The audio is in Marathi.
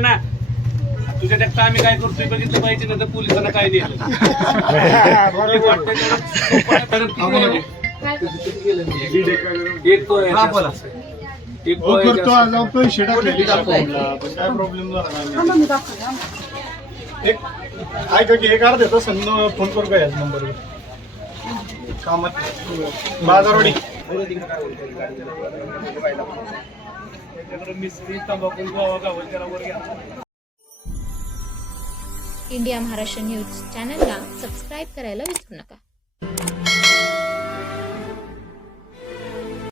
ना तुझ्या टक्का आम्ही काय करतोय बघितलं पाहिजे ना तर पोलिसांना काय दिलं एक तो काय प्रॉब्लेम झाला एक ऐका की एक अर्धा तासानं फोन करू का याच नंबरवर कामात बाजारवाडी इंडिया महाराष्ट्र न्यूज चॅनलला सबस्क्राईब करायला विसरू नका.